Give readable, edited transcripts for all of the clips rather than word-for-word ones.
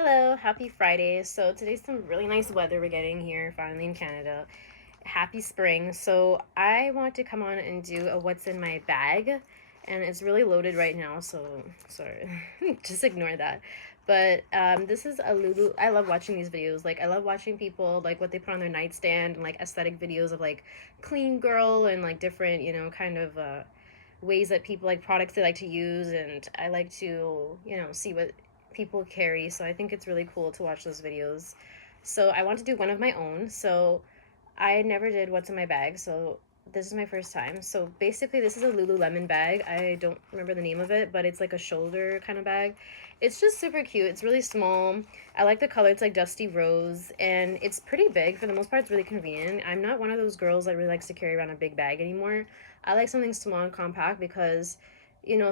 Hello, happy Friday. So today's some really nice weather we're getting here finally in Canada. Happy spring. So I want to come on and do a what's in my bag, and it's really loaded right now, so sorry. Just ignore that. But this is a Lulu. I love watching these videos. Like I love watching people like what they put on their nightstand and like aesthetic videos of like clean girl and like different, kind of ways that people like products they like to use, and I like to see what people carry, so I think it's really cool to watch those videos. So I want to do one of my own. So I never did what's in my bag, so this is my first time. So basically this is a Lululemon bag. I don't remember the name of it, but it's like a shoulder kind of bag. It's just super cute. It's really small. I like the color. It's like dusty rose, and it's pretty big. For the most part, it's really convenient. I'm not one of those girls that really likes to carry around a big bag anymore. I like something small and compact because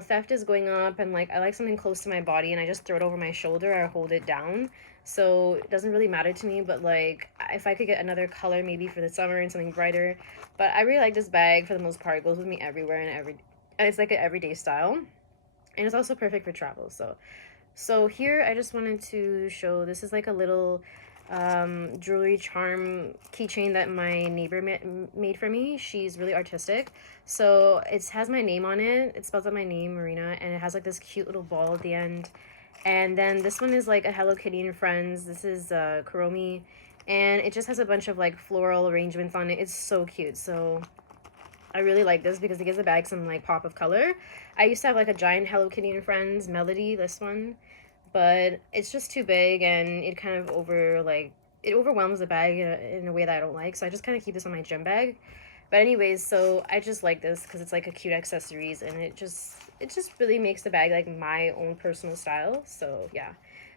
theft is going up, and like I like something close to my body, and I just throw it over my shoulder or hold it down. So it doesn't really matter to me, but like if I could get another color maybe for the summer and something brighter. But I really like this bag for the most part. It goes with me everywhere and it's like an everyday style. And it's also perfect for travel. So here I just wanted to show, this is like a little jewelry charm keychain that my neighbor made for me. She's really artistic. So it has my name on it. It spells out my name, Marina, and it has like this cute little ball at the end. And then this one is like a Hello Kitty and Friends. This is Kuromi. And it just has a bunch of like floral arrangements on it. It's so cute. So I really like this because it gives the bag some like pop of color. I used to have like a giant Hello Kitty and Friends Melody, this one, but it's just too big and it kind of it overwhelms the bag in a way that I don't like. So I just kind of keep this on my gym bag. But anyways, so I just like this because it's like a cute accessories, and it just really makes the bag like my own personal style. So yeah.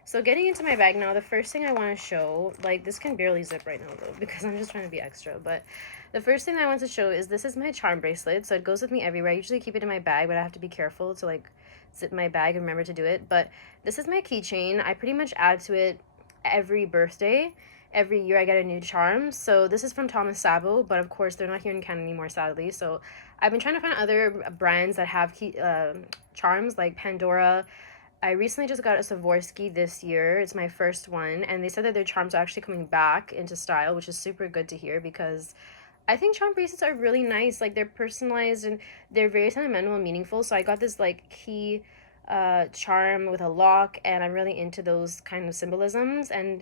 So getting into my bag now, the first thing I want to show, like this can barely zip right now though because I'm just trying to be extra, but the first thing I want to show is this is my charm bracelet. So it goes with me everywhere. I usually keep it in my bag, but I have to be careful to like zip my bag and remember to do it. But this is my keychain. I pretty much add to it every birthday. Every year I get a new charm. So this is from Thomas Sabo, but of course they're not here in Canada anymore, sadly. So I've been trying to find other brands that have charms like Pandora. I recently just got a Swarovski this year. It's my first one, and they said that their charms are actually coming back into style, which is super good to hear because I think charm bracelets are really nice. Like they're personalized and they're very sentimental and meaningful. So I got this like key charm with a lock, and I'm really into those kind of symbolisms, and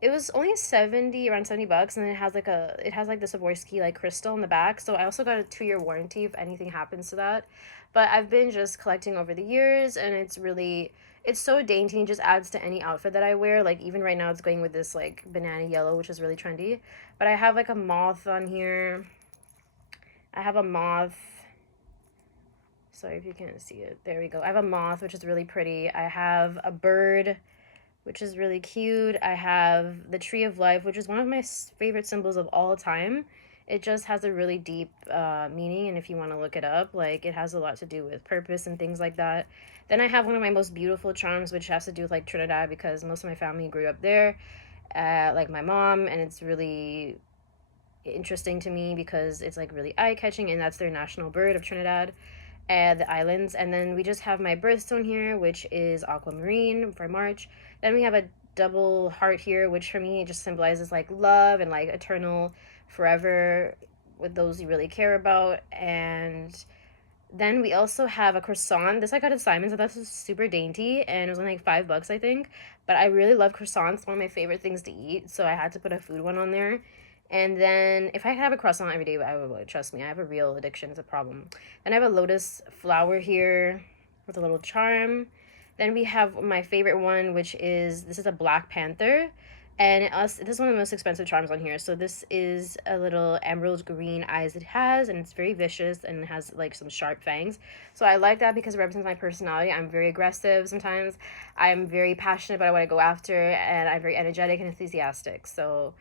it was only 70, around 70 bucks, and it has like the Swarovski like crystal in the back. So I also got a 2-year warranty if anything happens to that. But I've been just collecting over the years, and it's so dainty and just adds to any outfit that I wear. Like even right now it's going with this like banana yellow, which is really trendy. But I have like a moth on here. I have a moth. Sorry if you can't see it. There we go. I have a moth, which is really pretty. I have a bird, which is really cute. I have the Tree of Life, which is one of my favorite symbols of all time. It just has a really deep meaning, and if you want to look it up, like it has a lot to do with purpose and things like that. Then I have one of my most beautiful charms, which has to do with like Trinidad because most of my family grew up there, like my mom, and it's really interesting to me because it's like really eye catching, and that's their national bird of Trinidad and the islands. And then we just have my birthstone here, which is aquamarine for March. Then we have a double heart here, which for me just symbolizes like love and like eternal forever with those you really care about. And then we also have a croissant. This I got at Simon's. I thought this was super dainty, and it was only like $5, I think. But I really love croissants. One of my favorite things to eat, so I had to put a food one on there. And then if I could have a croissant every day, I would. Trust me, I have a real addiction. It's a problem. Then I have a lotus flower here with a little charm. Then we have my favorite one, which is this is a Black Panther, and this is one of the most expensive charms on here. So this is a little emerald green eyes it has, and it's very vicious and it has like some sharp fangs. So I like that because it represents my personality. I'm very aggressive sometimes. I'm very passionate about what I go after, and I'm very energetic and enthusiastic. So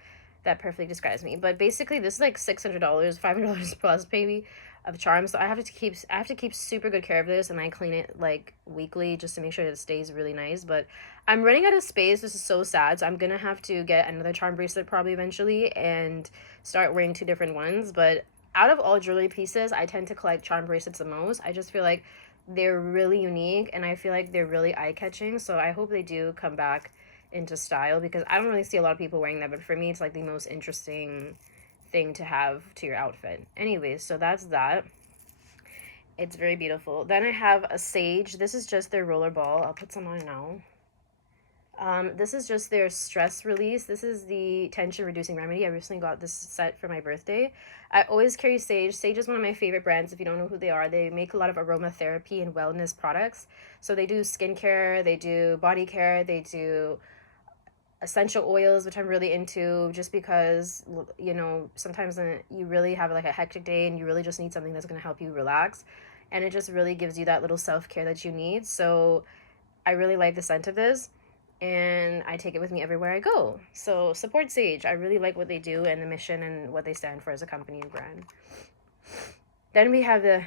that perfectly describes me. But basically, this is like $600, $500 plus maybe of charms. So I have to keep super good care of this, and I clean it like weekly just to make sure that it stays really nice. But I'm running out of space. This is so sad. So I'm gonna have to get another charm bracelet probably eventually and start wearing two different ones. But out of all jewelry pieces, I tend to collect charm bracelets the most. I just feel like they're really unique, and I feel like they're really eye catching. So I hope they do come back into style, because I don't really see a lot of people wearing that, but for me it's like the most interesting thing to have to your outfit. Anyways, so that's that. It's very beautiful. Then I have a sage. This is just their roller ball. I'll put some on now. This is just their stress release. This is the tension reducing remedy. I recently got this set for my birthday. I always carry Sage. Sage is one of my favorite brands. If you don't know who they are, they make a lot of aromatherapy and wellness products. So they do skincare, they do body care, they do essential oils, which I'm really into, just because, you know, sometimes you really have like a hectic day and you really just need something that's going to help you relax, and it just really gives you that little self-care that you need. So I really like the scent of this, and I take it with me everywhere I go. So support Sage. I really like what they do and the mission and what they stand for as a company and brand. Then we have the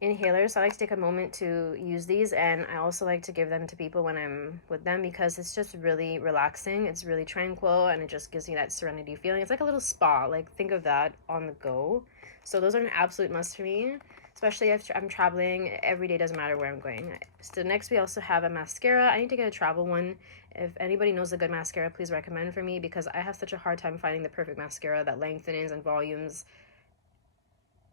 inhalers. So I like to take a moment to use these, and I also like to give them to people when I'm with them, because it's just really relaxing. It's really tranquil, and it just gives me that serenity feeling. It's like a little spa. Like, think of that on the go. So those are an absolute must for me, especially if I'm traveling. Every day, doesn't matter where I'm going. So next we also have a mascara. I need to get a travel one. If anybody knows a good mascara, please recommend for me, because I have such a hard time finding the perfect mascara that lengthens and volumes,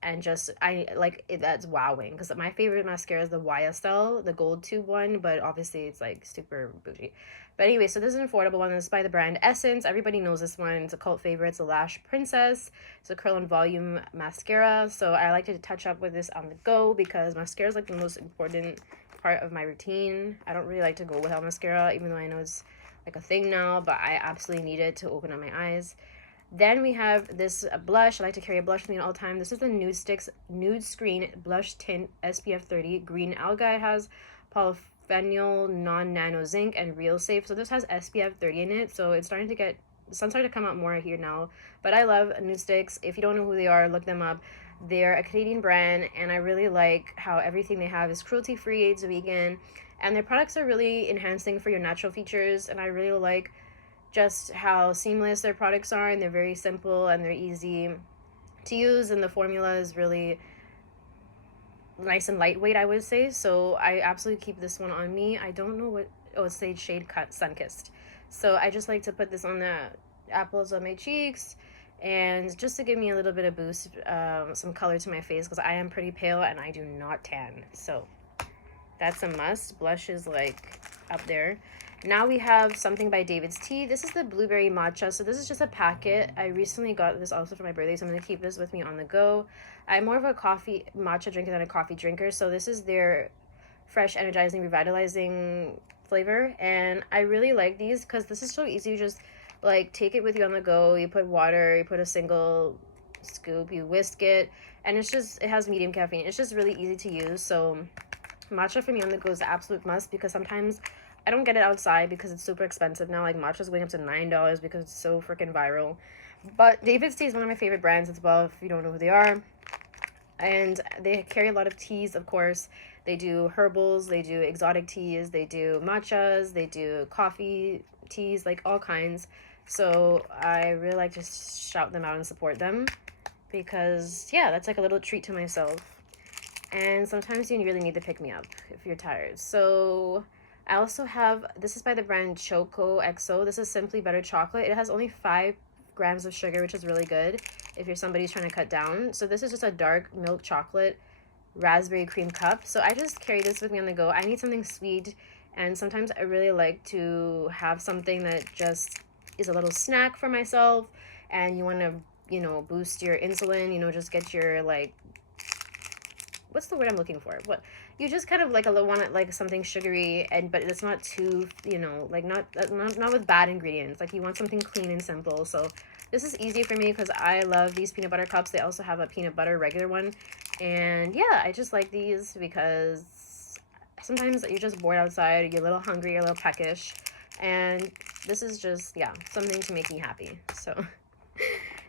and just I like it, that's wowing, because my favorite mascara is the YSL, the gold tube one, but obviously it's like super bougie. But anyway, so this is an affordable one. This is by the brand Essence. Everybody knows this one. It's a cult favorite. It's a Lash Princess. It's a curl and volume mascara. So I like to touch up with this on the go, because mascara is like the most important part of my routine. I don't really like to go without mascara, even though I know it's like a thing now, but I absolutely need it to open up my eyes. Then we have this blush. I like to carry a blush with me at all time. This is the Nude Sticks Nude Screen Blush Tint SPF 30 Green Algae. It has polyphenol, non-nano zinc, and real safe. So this has SPF 30 in it. So it's starting to get, the sun's starting to come out more here now. But I love Nude Sticks. If you don't know who they are, look them up. They're a Canadian brand, and I really like how everything they have is cruelty-free, it's vegan, and their products are really enhancing for your natural features. And I really like just how seamless their products are, and they're very simple and they're easy to use, and the formula is really nice and lightweight, I would say. So I absolutely keep this one on me. I don't know what, oh, it's Shade Cut Sunkissed. So I just like to put this on the apples of my cheeks, and just to give me a little bit of boost, some color to my face, because I am pretty pale and I do not tan. So that's a must. Blush is like up there. Now we have something by David's Tea. This is the blueberry matcha. So this is just a packet. I recently got this also for my birthday, so I'm going to keep this with me on the go. I'm more of a coffee matcha drinker than a coffee drinker. So this is their fresh, energizing, revitalizing flavor. And I really like these because this is so easy. You just like take it with you on the go. You put water, you put a single scoop, you whisk it. And it's just, it has medium caffeine. It's just really easy to use. So matcha for me on the go is the absolute must, because sometimes I don't get it outside because it's super expensive now. Like matcha's going up to $9 because it's so freaking viral. But David's Tea is one of my favorite brands as well, if you don't know who they are. And they carry a lot of teas, of course. They do herbals, they do exotic teas, they do matchas, they do coffee teas, like all kinds. So I really like to shout them out and support them, because yeah, that's like a little treat to myself. And sometimes you really need to pick me up if you're tired. So I also have, this is by the brand Choco XO. This is Simply Better Chocolate. It has only 5 grams of sugar, which is really good if you're somebody who's trying to cut down. So this is just a dark milk chocolate raspberry cream cup. So I just carry this with me on the go. I need something sweet, and sometimes I really like to have something that just is a little snack for myself, and you want to, you know, boost your insulin, you know, just get your like, what's the word I'm looking for? What you just kind of like a little want like something sugary, and but it's not too, you know, like not with bad ingredients. Like you want something clean and simple. So this is easy for me because I love these peanut butter cups. They also have a peanut butter regular one, and yeah, I just like these because sometimes you're just bored outside, you're a little hungry, you're a little peckish, and this is just, yeah, something to make me happy. So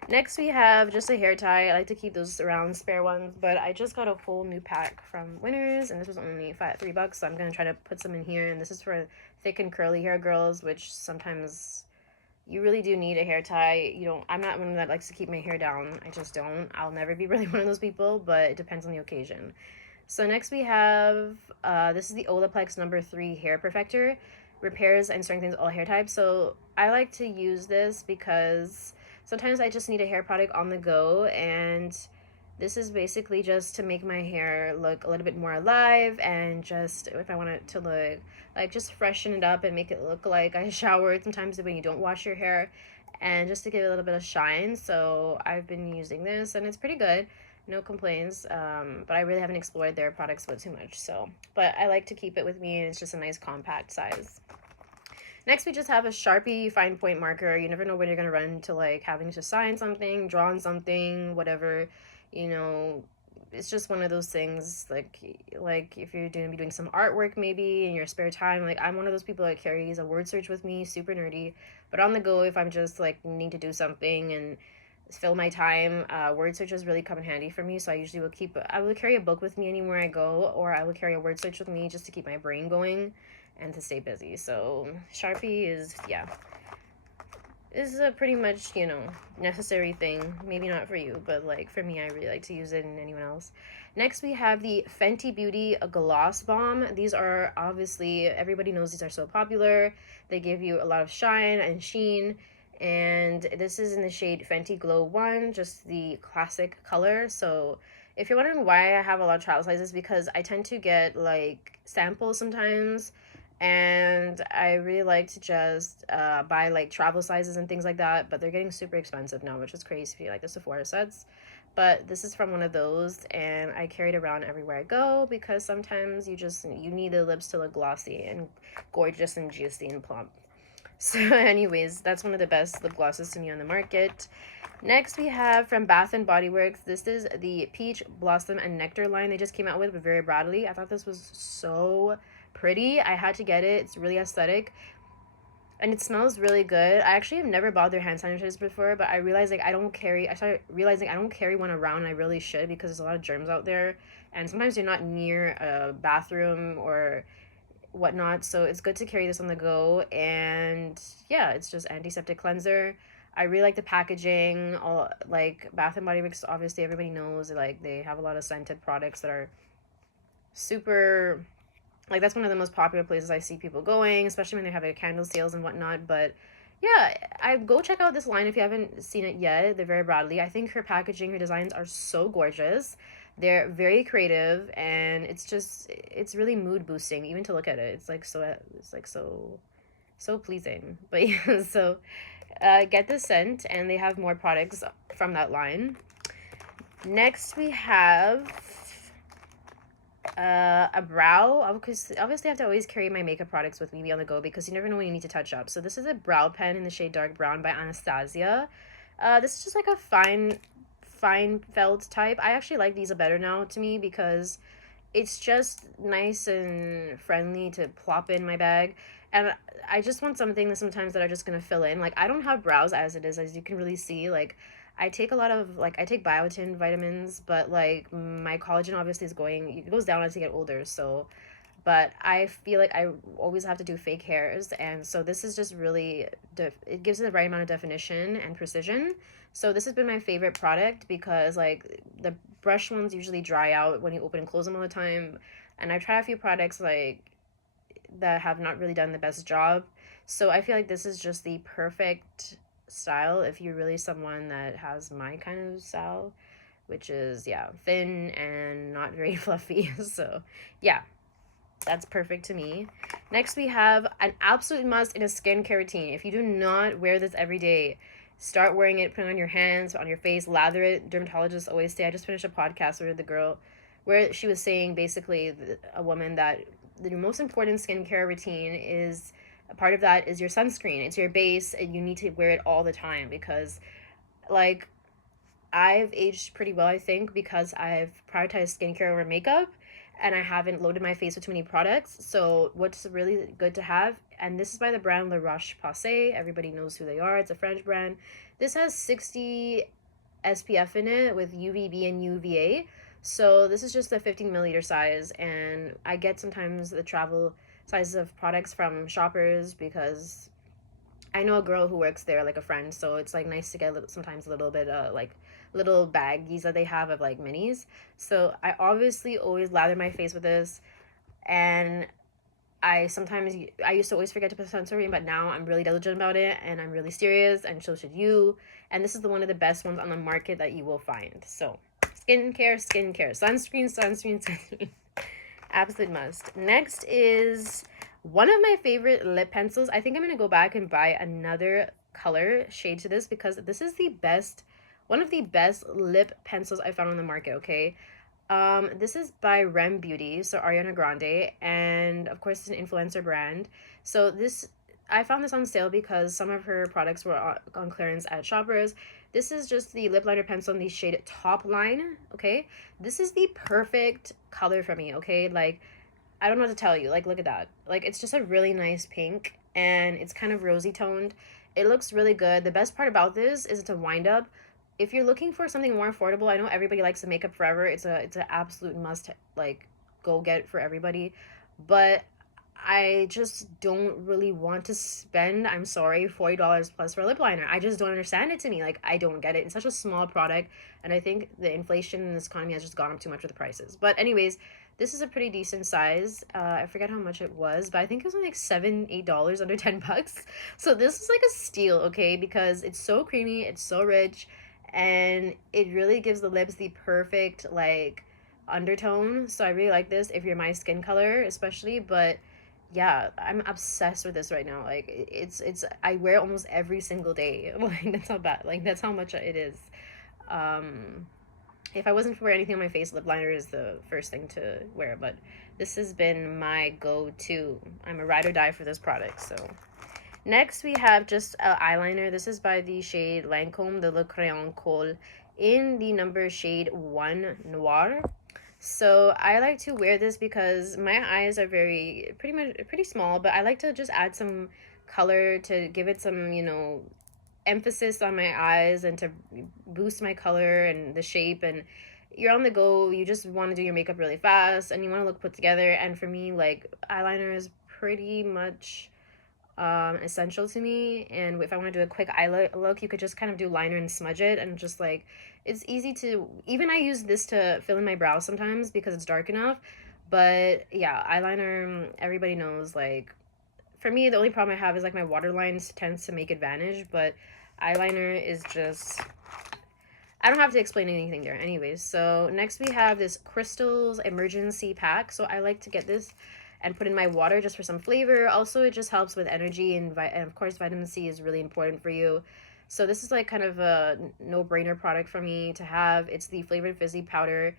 next we have just a hair tie. I like to keep those around, spare ones, but I just got a whole new pack from Winners, and this was only $3, so I'm gonna try to put some in here. And this is for thick and curly hair girls, which sometimes you really do need a hair tie. You don't, I'm not one that likes to keep my hair down. I just don't. I'll never be really one of those people, but it depends on the occasion. So next we have, this is the Olaplex number 3 Hair Perfector. repairs and strengthens all hair types. So I like to use this because sometimes I just need a hair product on the go, and this is basically just to make my hair look a little bit more alive, and just if I want it to look like, just freshen it up and make it look like I showered sometimes when you don't wash your hair, and just to give it a little bit of shine. So I've been using this and it's pretty good. No complaints. But I really haven't explored their products too much. So, but I like to keep it with me, and it's just a nice compact size. Next, we just have a Sharpie fine point marker. You never know when you're gonna run into like having to sign something, draw on something, whatever. You know, it's just one of those things. Like if you're doing some artwork maybe in your spare time. Like I'm one of those people that carries a word search with me, super nerdy. But on the go, if I'm just like needing to do something and fill my time, word searches really come in handy for me. So I will carry a book with me anywhere I go, or I will carry a word search with me just to keep my brain going and to stay busy. So Sharpie is a pretty much, necessary thing. Maybe not for you, but like for me, I really like to use it, and anyone else. Next, we have the Fenty Beauty Gloss Bomb. These are obviously, everybody knows these are so popular. They give you a lot of shine and sheen. And this is in the shade Fenty Glow 1, just the classic color. So if you're wondering why I have a lot of travel sizes, because I tend to get like samples sometimes, and I really like to just buy like travel sizes and things like that, but they're getting super expensive now, which is crazy if you like the Sephora sets. But this is from one of those, and I carry it around everywhere I go because sometimes you need the lips to look glossy and gorgeous and juicy and plump. So anyways, that's one of the best lip glosses to me on the market. Next, we have from Bath and Body Works. This is the Peach Blossom and Nectar line they just came out with Very Bradley. I thought this was so pretty. I had to get it. It's really aesthetic. And it smells really good. I actually have never bought their hand sanitizers before, but I realized like I started realizing I don't carry one around, and I really should, because there's a lot of germs out there. And sometimes you're not near a bathroom or whatnot, so it's good to carry this on the go. And yeah, it's just antiseptic cleanser. I really like the packaging. All like Bath and Body Works, obviously everybody knows like they have a lot of scented products that are super, like that's one of the most popular places I see people going, especially when they have their candle sales and whatnot. But yeah, I go check out this line if you haven't seen it yet. They're Very Bradley. I think her packaging, her designs are so gorgeous. They're very creative, and it's really mood boosting even to look at it. It's like so pleasing. But yeah, so get the scent, and they have more products from that line. Next, we have a brow, because obviously I have to always carry my makeup products with me on the go, because you never know when you need to touch up. So this is a brow pen in the shade Dark Brown by Anastasia. This is just like a fine felt type. I actually like these better now to me, because it's just nice and friendly to plop in my bag. And I just want something that sometimes that are just gonna fill in. Like I don't have brows as it is, as you can really see. Like I take a lot of, like, I take biotin vitamins, but like my collagen obviously it goes down as you get older. So but I feel like I always have to do fake hairs, and so this is just really it gives it the right amount of definition and precision. So this has been my favorite product, because like the brush ones usually dry out when you open and close them all the time, and I've tried a few products like that have not really done the best job. So I feel like this is just the perfect style if you're really someone that has my kind of style, which is, yeah, thin and not very fluffy. So yeah, that's perfect to me. Next, we have an absolute must in a skincare routine. If you do not wear this every day, start wearing it, put it on your hands, on your face, lather it. Dermatologists always say, I just finished a podcast where the girl, where she was saying basically, a woman, that the most important skincare routine is, a part of that is your sunscreen. It's your base, and you need to wear it all the time, because like I've aged pretty well, I think, because I've prioritized skincare over makeup, and I haven't loaded my face with too many products. So what's really good to have, and this is by the brand La Roche-Posay. Everybody knows who they are. It's a French brand. This has 60 SPF in it with UVB and UVA. So this is just a 15 milliliter size, and I get sometimes the travel sizes of products from Shoppers, because I know a girl who works there, like a friend, so it's like nice to get sometimes a little bit like little baggies that they have of like minis. So I obviously always lather my face with this, and I used to always forget to put sunscreen, but now I'm really diligent about it and I'm really serious, and so should you. And this is the one of the best ones on the market that you will find. So skincare, sunscreen. Absolute must. Next is one of my favorite lip pencils. I think I'm gonna go back and buy another color shade to this because this is the best, one of the best lip pencils I found on the market, okay? This is by Rem Beauty, so Ariana Grande, and of course it's an influencer brand. So this, I found this on sale because some of her products were on clearance at Shoppers. This is just the lip liner pencil in the shade Top Line, okay? This is the perfect color for me, okay? Like, I don't know what to tell you. Like, look at that. Like, it's just a really nice pink, and it's kind of rosy toned. It looks really good. The best part about this is it's a wind up. If you're looking for something more affordable, I know everybody likes the makeup forever. It's an absolute must, like, go get for everybody. But I just don't really want to spend, I'm sorry, $40 plus for a lip liner. I just don't understand it to me. Like, I don't get it. It's such a small product, and I think the inflation in this economy has just gone up too much with the prices. But anyways, this is a pretty decent size. I forget how much it was, but I think it was only like $7, $8, under $10. So this is like a steal, okay? Because it's so creamy, it's so rich, and it really gives the lips the perfect like undertone. So I really like this if you're my skin color, especially. But yeah, I'm obsessed with this right now. Like it's I wear it almost every single day. Like that's how bad. Like that's how much it is. Um, if I wasn't to wear anything on my face, lip liner is the first thing to wear. But this has been my go-to. I'm a ride or die for this product. So next we have just eyeliner. This is by the shade Lancome de Le Crayon Colle in the number shade 1 Noir. So I like to wear this because my eyes are pretty small, but I like to just add some color to give it some, emphasis on my eyes and to boost my color and the shape. And you're on the go, you just want to do your makeup really fast and you want to look put together. And for me, like, eyeliner is pretty much essential to me. And if I want to do a quick eye look, you could just kind of do liner and smudge it, and just like, it's easy to, even I use this to fill in my brows sometimes because it's dark enough. But yeah, eyeliner, everybody knows, like, for me the only problem I have is like my waterlines tends to make advantage, but eyeliner is just, I don't have to explain anything there. Anyways, so next we have this Crystals Emergency Pack. So I like to get this and put in my water just for some flavor. Also, it just helps with energy, and of course, vitamin C is really important for you. So this is like kind of a no-brainer product for me to have. It's the flavored fizzy powder.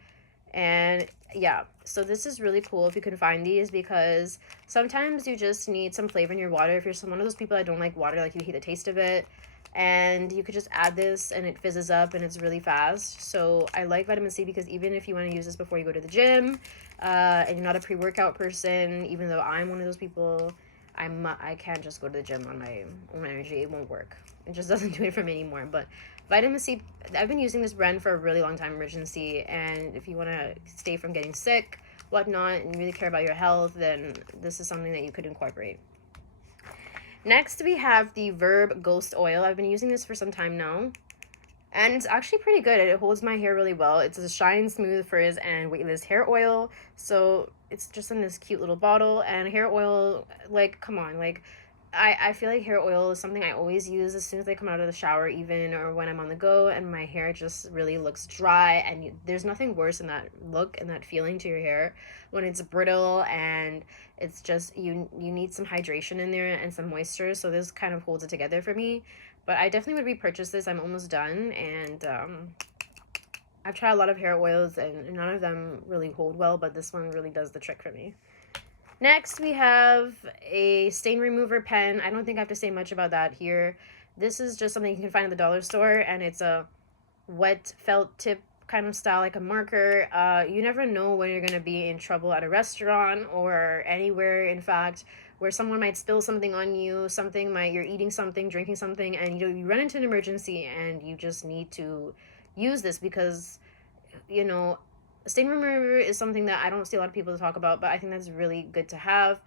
And yeah, so this is really cool if you can find these, because sometimes you just need some flavor in your water. If you're one of those people that don't like water, like you hate the taste of it, and you could just add this and it fizzes up and it's really fast. So I like vitamin C because even if you want to use this before you go to the gym, and you're not a pre-workout person, even though I'm one of those people, I can't just go to the gym on my own energy. It won't work. It just doesn't do it for me anymore. But vitamin C, I've been using this brand for a really long time, Emergency, and if you want to stay from getting sick, whatnot, and really care about your health, then this is something that you could incorporate. Next, we have the Verb Ghost Oil. I've been using this for some time now, and it's actually pretty good. It holds my hair really well. It's a shine, smooth, frizz, and weightless hair oil. So it's just in this cute little bottle. And hair oil, like, come on, like, I feel like hair oil is something I always use as soon as I come out of the shower, even, or when I'm on the go and my hair just really looks dry. And there's nothing worse than that look and that feeling to your hair when it's brittle, and it's just, you need some hydration in there and some moisture. So this kind of holds it together for me. But I definitely would repurchase this. I'm almost done, and I've tried a lot of hair oils and none of them really hold well, but this one really does the trick for me. Next, we have a stain remover pen. I don't think I have to say much about that here. This is just something you can find at the dollar store, and it's a wet felt tip kind of style, like a marker. You never know when you're going to be in trouble at a restaurant or anywhere, in fact, where someone might spill something on you, you're eating something, drinking something, and you run into an emergency and you just need to use this because, you know, stain remover is something that I don't see a lot of people talk about, but I think that's really good to have.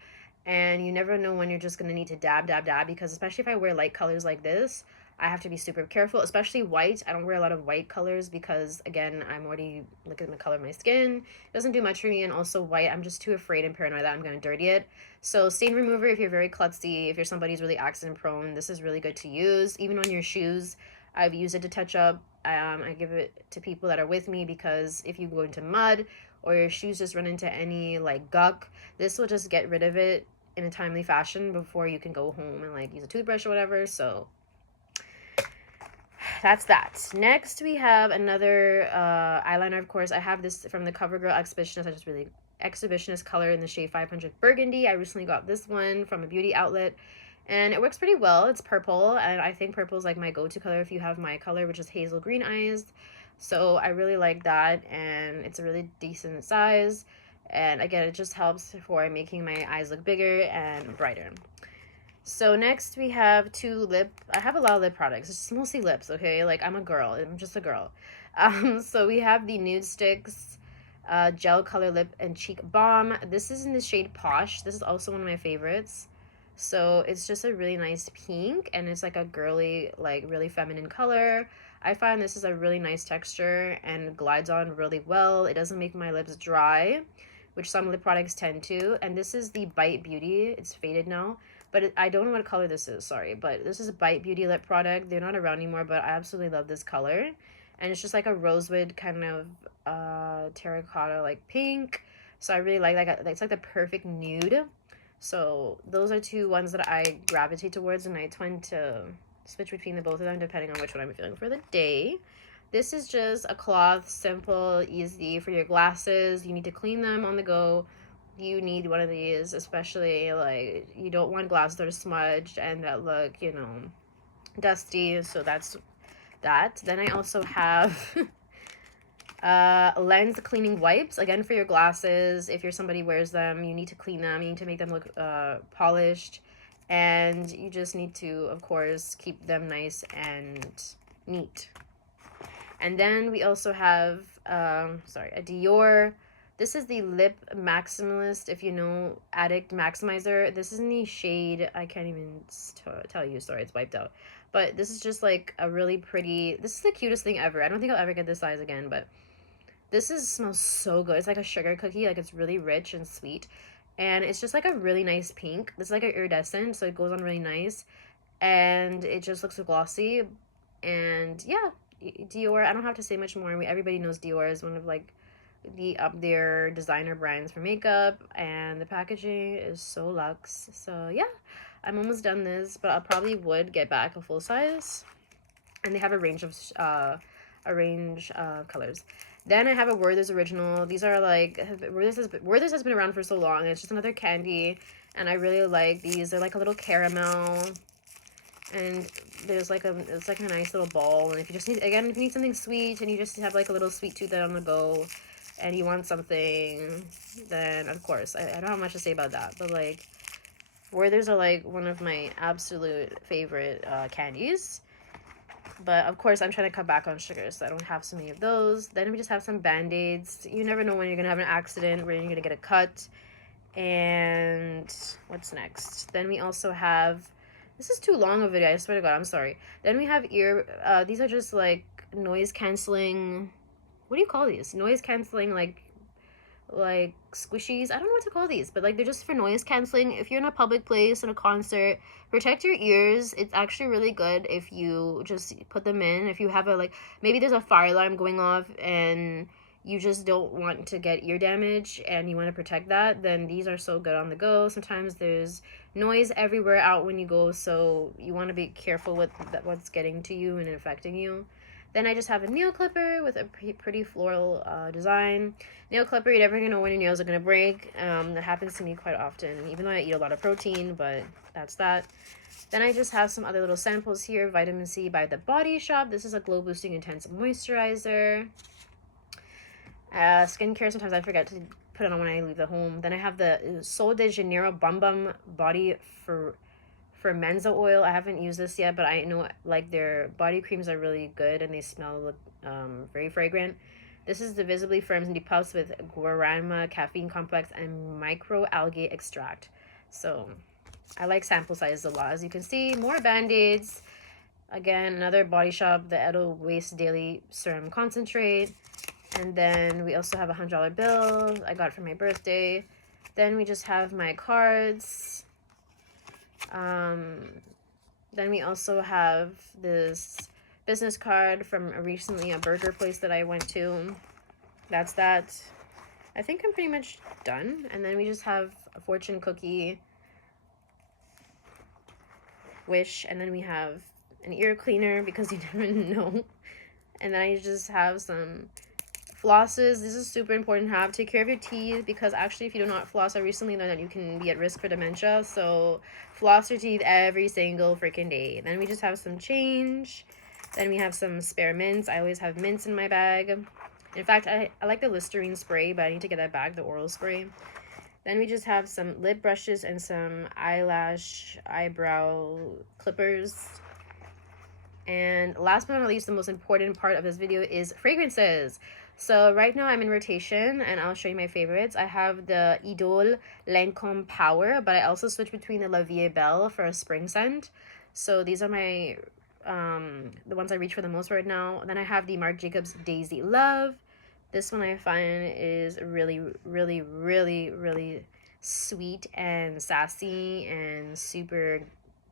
And you never know when you're just gonna need to dab, dab, dab, because especially if I wear light colors like this, I have to be super careful, especially white. I don't wear a lot of white colors because, again, I'm already looking at the color of my skin. It doesn't do much for me, and also white, I'm just too afraid and paranoid that I'm gonna dirty it. So stain remover, if you're very klutzy, if you're somebody who's really accident prone, this is really good to use. Even on your shoes, I've used it to touch up. I give it to people that are with me because if you go into mud or your shoes just run into any like gunk, this will just get rid of it in a timely fashion before you can go home and like use a toothbrush or whatever. So that's that. Next we have another eyeliner. Of course, I have this from the CoverGirl Exhibitionist. I just really exhibitionist color in the shade 500 Burgundy. I recently got this one from a beauty outlet and it works pretty well. It's purple, and I think purple is like my go-to color if you have my color, which is hazel green eyes. So I really like that, and it's a really decent size. And again, it just helps for making my eyes look bigger and brighter. So next we have I have a lot of lip products. It's mostly lips, okay? Like I'm a girl. I'm just a girl. So we have the Nude Sticks Gel Color Lip and Cheek Balm. This is in the shade Posh. This is also one of my favorites. So it's just a really nice pink, and it's like a girly, like really feminine color. I find this is a really nice texture and glides on really well. It doesn't make my lips dry, which some lip products tend to. And this is the Bite Beauty. It's faded now, but I don't know what color this is, sorry. But this is a Bite Beauty lip product. They're not around anymore, but I absolutely love this color. And it's just like a rosewood kind of terracotta like pink. So I really like that. It's like the perfect nude. So those are two ones that I gravitate towards, and I tend to switch between the both of them depending on which one I'm feeling for the day. This is just a cloth, simple, easy for your glasses. You need to clean them on the go. You need one of these, especially like you don't want glasses that are smudged and that look, you know, dusty. So that's that. Then I also have lens cleaning wipes, again for your glasses. If you're somebody who wears them, you need to clean them, you need to make them look polished, and you just need to, of course, keep them nice and neat. And then we also have a Dior. This is the Lip Maximalist, if you know, Addict Maximizer. This is in the shade, I can't even tell you, sorry, it's wiped out. But this is just like a really pretty, this is the cutest thing ever. I don't think I'll ever get this size again, but smells so good. It's like a sugar cookie, like it's really rich and sweet. And it's just like a really nice pink. This is like an iridescent, so it goes on really nice. And it just looks glossy. And yeah, Dior, I don't have to say much more. Everybody knows Dior is one of like the up there designer brands for makeup, and the packaging is so luxe. So yeah, I'm almost done this, but I probably would get back a full size. And they have a range of colors. Then I have a Werther's Original. These are like, Werther's has been around for so long. It's just another candy, and I really like these. They're like a little caramel, and it's like a nice little ball. And if you just need, again, if you need something sweet and you just have like a little sweet tooth on the go, and you want something, then of course, I don't have much to say about that. But like, Werther's are like one of my absolute favorite candies. But of course, I'm trying to cut back on sugar, so I don't have so many of those. Then we just have some Band-Aids. You never know when you're going to have an accident, where you're going to get a cut. And what's next? Then we also have, this is too long a video, I swear to God, I'm sorry. Then we have these are just like noise canceling, what do you call these? Noise canceling, like squishies. I don't know what to call these, but like they're just for noise canceling. If you're in a public place, in a concert, protect your ears. It's actually really good if you just put them in. If you have maybe there's a fire alarm going off and you just don't want to get ear damage and you want to protect that, then these are so good on the go. Sometimes there's noise everywhere out when you go, so you want to be careful with what's getting to you and affecting you. Then I just have a nail clipper with a pretty floral design. Nail clipper, you're never going to know when your nails are going to break. That happens to me quite often, even though I eat a lot of protein, but that's that. Then I just have some other little samples here. Vitamin C by The Body Shop. This is a glow boosting intense moisturizer. Skincare, sometimes I forget to put it on when I leave the home. Then I have the Sol de Janeiro Bum Bum Body for Menza oil. I haven't used this yet, but I know like their body creams are really good and they smell very fragrant. This is the Visibly Firms and Depuffs with guarana, caffeine complex, and microalgae extract. So I like sample sizes a lot. As you can see, more Band-Aids. Again, another Body Shop, the Edelweiss Daily Serum Concentrate. And then we also have a $100 bill I got for my birthday. Then we just have my cards. Then we also have this business card from recently a burger place that I went to. That's that. I think I'm pretty much done. And then we just have a fortune cookie, wish, and then we have an ear cleaner because you never know. And then I just have some flosses. This is super important to have. Take care of your teeth because actually if you do not floss, I recently learned that you can be at risk for dementia. So floss your teeth every single freaking day. Then we just have some change. Then we have some spare mints. I always have mints in my bag. In fact, I like the Listerine spray, but I need to get that back, the oral spray. Then we just have some lip brushes and some eyebrow clippers. And last but not least, the most important part of this video is fragrances. So right now I'm in rotation and I'll show you my favorites. I have the Idole Lancome Power, but I also switch between the La Vie Belle for a spring scent. So these are my the ones I reach for the most right now. Then I have the Marc Jacobs Daisy Love. This one I find is really, really, really, really sweet and sassy and super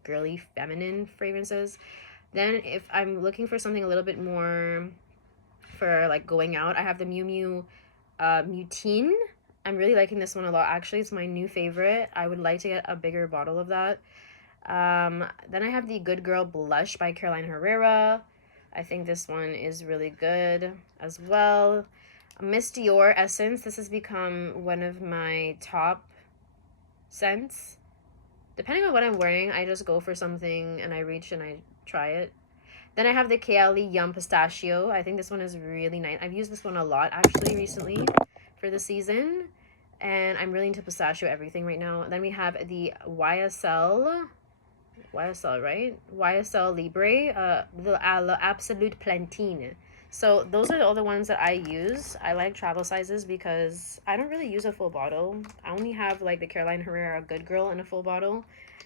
girly feminine fragrances. Then if I'm looking for something a little bit more for like going out, I have the Miu Miu Mutine. I'm really liking this one a lot. Actually, it's my new favorite. I would like to get a bigger bottle of that. Then I have the Good Girl Blush by Caroline Herrera. I think this one is really good as well. Miss Dior Essence. This has become one of my top scents. Depending on what I'm wearing, I just go for something and I reach and I try it. Then I have the Kayali Yum Pistachio. I think this one is really nice. I've used this one a lot actually recently for the season. And I'm really into pistachio everything right now. Then we have the YSL, right? YSL Libre, the Absolute Plantine. So those are all the ones that I use. I like travel sizes because I don't really use a full bottle. I only have like the Caroline Herrera Good Girl in a full bottle.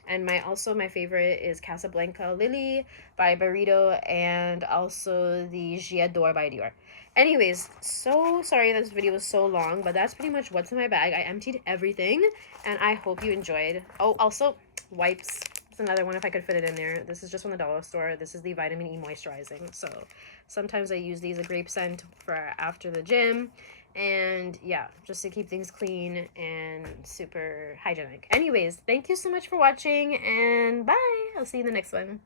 And my favorite is Casablanca Lily by Burrito and also the J'adore by Dior. Anyways, so sorry this video was so long, but that's pretty much what's in my bag. I emptied everything and I hope you enjoyed. Oh, also wipes. It's another one if I could fit it in there. This is just from the dollar store. This is the vitamin E moisturizing. So sometimes I use these, a grape scent for after the gym. And yeah, just to keep things clean and super hygienic. Anyways, thank you so much for watching and bye. I'll see you in the next one.